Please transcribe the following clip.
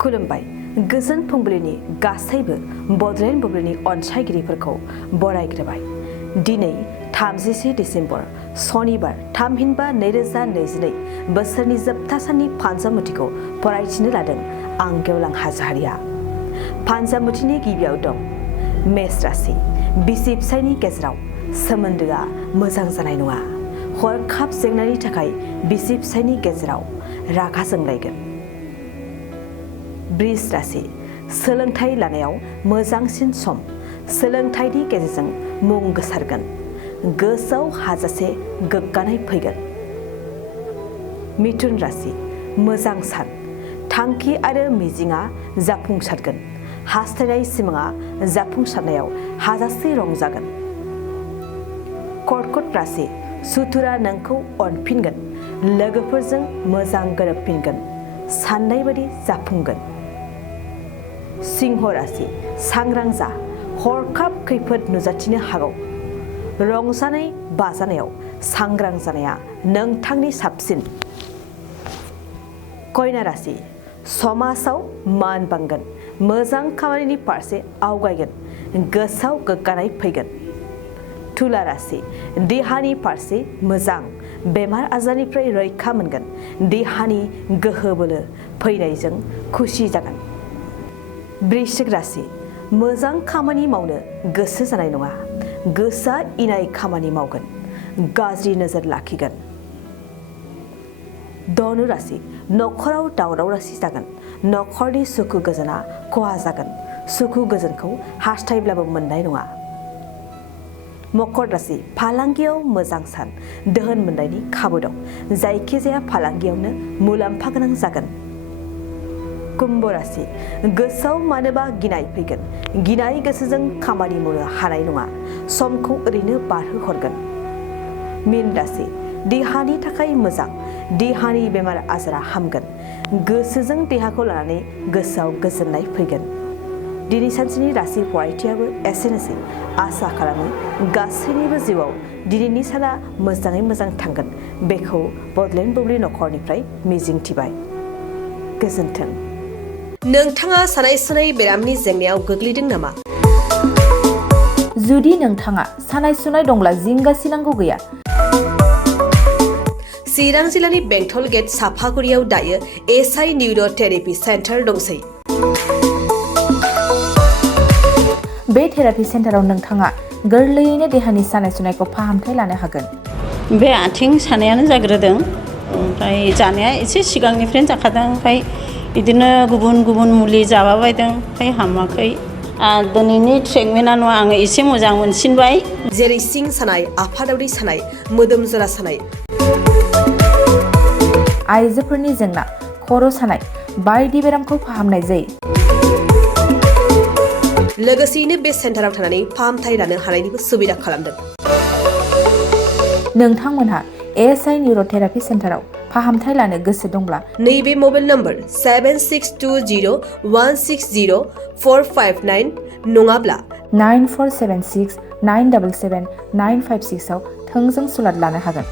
खुलुमबाय गोजोन फुंबिलिनि गासैबो बडलेण्ड बुब्लिनि अनसायगिरिफोरखौ बरायग्रोबाय। दिनै 31 डिसेम्बर शनिबार थामहिनबा 2022 बोसोरनि जोबथा साननि फान्जामुथिखौ फरायथिनो लादों आं गेवलां हाज'हारिया। फान्जामुथिनि गिबियाव दं मेष राशि। बिसि फिसायनि गेजेराव सोमोन्दोआ मोजां जानाय नङा। हरखाब जेंनानि थाखाय बिसि फिसायनि गेजेराव रागा जोंलायगोन। वृष राशि। सोलोंथाइ लानायाव मोजांसिन सम। सोलोंथाइनि गेजेरजों मुं गोसारगोन। गोसोआव हाजासे गोग्गानाय फैगोन। मिथुन राशि। मोजां सान। थांखि आरो मिजिंआ जाफुंसारगोन। हास्थायनाय सिमांआ जाफुंसारनायाव हाजासे रंजागोन। कर्कट राशि। सुथुरा नोंखौ अनफिनगोन। लोगोफोरजों मोजां गोरोबफिनगोन। साननाय बायदि जाफुंगोन। सिंह राशि। सांग्रां जा। हरखाब खैफोद नुजाथिनो हागौ। रंजानाय बाजानायाव सांग्रां जानाया नोंथांनि साबसिन। कन्या राशि। समाजाव मान बांगोन। मोजां खामानिनि फारसे आवगायगोन। गोसोआव गोग्गानाय फैगोन। तुला राशि। देहानि फारसे मोजां। बेमार आजारनिफ्राय रैखा मोनगोन। देहानि गोहो बोलो फैनायजों खुसि जागोन। वृश्चिक राशि। मोजां खामानि मावनो गोसो जानाय नङा। गोसोआ इनाय खामानि मावगोन। गाज्रि नोजोर लाखिगोन। धनु राशि। नखराव दावराव दावसि जागोन। नखरनि सुखु गोजोना खहा जागोन। सुखु गोजोनखौ हास्थायब्लाबो मोननाय नङा। मकर राशि। फालांगियाव मोजां सान। दोहोन मोननायनि खाबु दं। जायखिजाया फालांगियावनो मुलाम्फा गोनां जागोन। कुम्भ राशि। गोसोआव मानोबा गिनाय फैगोन। गिनाय गोसोजों खामानि मावनो हानाय नङा। समखौ ओरैनो बारहोहरगोन। मीन राशि। देहानि थाखाय मोजां। देहानि बेमार आजारा हामगोन। गोसोजों देहाखौ लानानै गोसोआव गोजोननाय फैगोन। दिनै सानसेनि राशि फरायथियाबो एसेनोसै। आसा खालामो गासैनिबो जिउआव दिनैनि साना मोजाङै मोजां थांगोन। बेखौ बडलेण्ड बुब्लि नखरनिफ्राय मिजिंथिबाय। गोजोन्थों। नोंथाङा सानाय सुनाय बेरामनि जेंनायाव गोग्लैदों नामा? जुदि नोंथाङा सानाय सुनाय दंब्ला जिंगासिनांगौ गैया। चिरां जिल्लानि बेंटल गेट साफागुरियाव दायो एसआइ निउर' थेरापि सेन्टार दंसै। बे थेरापि सेन्टाराव नोंथाङा गोरलैयैनो देहानि सानाय सुनायखौ फाहामथाय लानो हागोन। बे आथिं सानायानो जाग्रोदों। ओमफ्राय जानाया एसे सिगांनिफ्रायनो जाखादों। ओमफ्राय बिदिनो गुबुन गुबुन मुलि जाबाबायदों। ओमफ्राय हामाखै। दिनैनि ट्रिटमेन्टआ नङा आङो एसे मोजां मोनसिनबाय। जेरै सिं सानाय, आफादावरि सानाय, मोदोम जरा सानाय, आइजोफोरनि जेंना, खर' सानाय बायदि बेरामखौ फाहामनाय जायो। लोगोसेयैनो बे सेन्टाराव थानानै फाहामथाय लानो हानायनिबो सुबिदा खालामदों। नोंथांमोनहा एसआइ निउर' थेरापि सेन्टाराव फाहामथाय लानो गोसो दंब्ला नैबे मबाइल नम्बर 7620160459 नङाब्ला 9476977956 आव थोंजों सुलाद लानो हागोन।